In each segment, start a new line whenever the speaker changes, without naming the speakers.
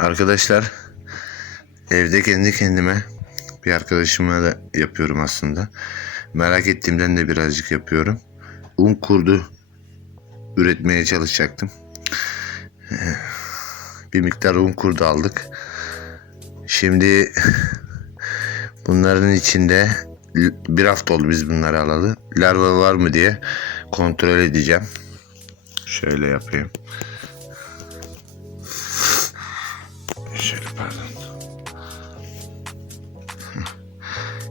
Arkadaşlar evde kendi kendime bir arkadaşıma da yapıyorum aslında. Merak ettiğimden de birazcık yapıyorum. Un kurdu üretmeye çalışacaktım. Ee, Bir miktar un kurdu aldık. Şimdi bunların içinde bir hafta oldu biz bunları alalı. Larva var mı diye kontrol edeceğim. Şöyle yapayım. Şöyle pardon.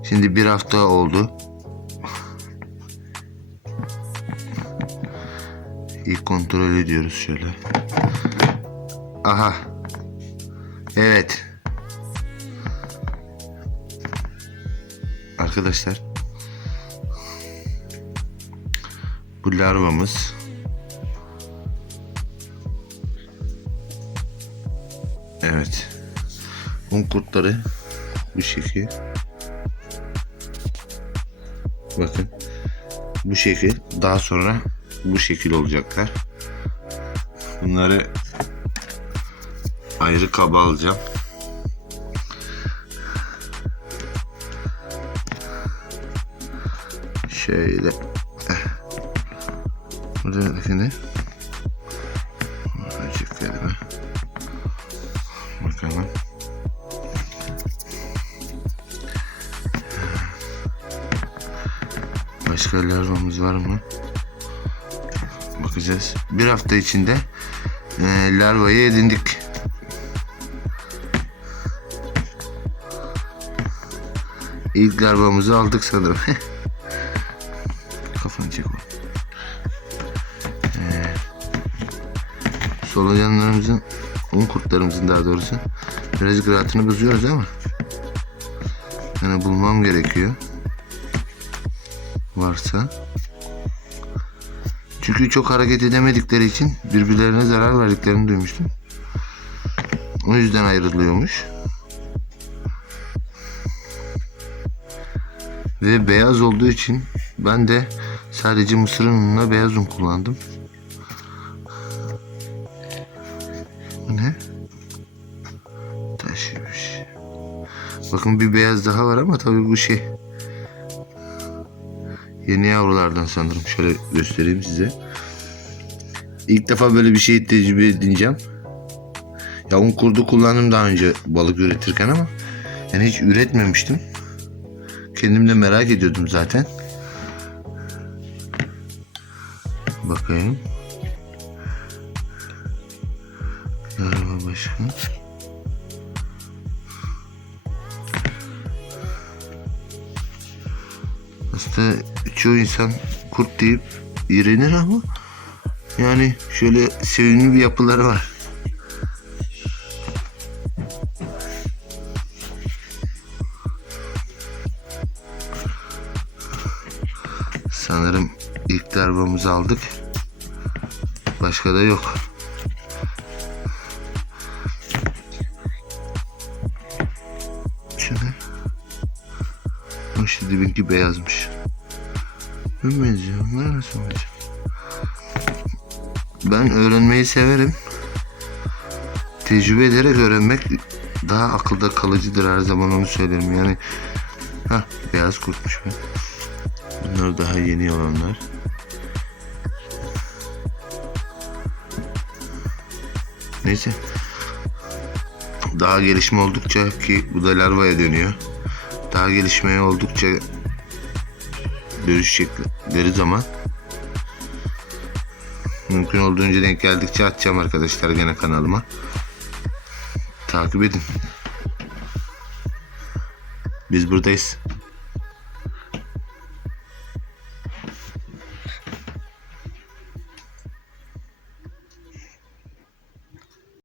Şimdi bir hafta oldu. İlk kontrol ediyoruz şöyle. Aha. Evet. Arkadaşlar. Bu larvamız. Evet. Un kurtları bu şekil. Bakın. Bu şekil. Daha sonra bu şekil olacaklar. Bunları ayrı kaba alacağım. Şöyle. Buradaki ne? Azıcık kelime. Bakalım. Başka larvamız var mı? Bakacağız. Bir hafta içinde e, larvayı edindik. İlk larvamızı aldık sanırım. Kafanı çek oğlum. Solucanlarımızın, un kurtlarımızın daha doğrusu birazcık rahatını bozuyoruz ama yani bulmam gerekiyor. Varsa. Çünkü çok hareket edemedikleri için birbirlerine zarar verdiklerini duymuştum. O yüzden ayrılıyormuş. Ve beyaz olduğu için ben de sadece mısır ununa beyaz un kullandım. Ne? Taşıymış. Bakın bir beyaz daha var ama tabii bu şey. Yeni yavrulardan sanırım. Şöyle göstereyim size. İlk defa böyle bir şey tecrübe edineceğim. Ya un kurdu kullandım daha önce balık üretirken ama yani hiç üretmemiştim. Kendim de merak ediyordum zaten. Bakayım. Araba başka. Aslında çoğu insan kurt deyip iğrenir ama yani şöyle sevimli bir yapıları var. Sanırım ilk darbamızı aldık. Başka da yok. O işte dibinki beyazmış. Ne benziyor? Bunlar nasıl olacak? Ben öğrenmeyi severim. Tecrübe ederek öğrenmek daha akılda kalıcıdır her zaman onu söylerim. Yani ha beyaz kurtmuş bu. Bunlar daha yeni olanlar. Neyse. Daha gelişme oldukça ki bu da larvaya dönüyor. Daha gelişmeye oldukça dönüşecekleri zaman mümkün olduğunca denk geldikçe atacağım arkadaşlar gene kanalıma. Takip edin. Biz buradayız.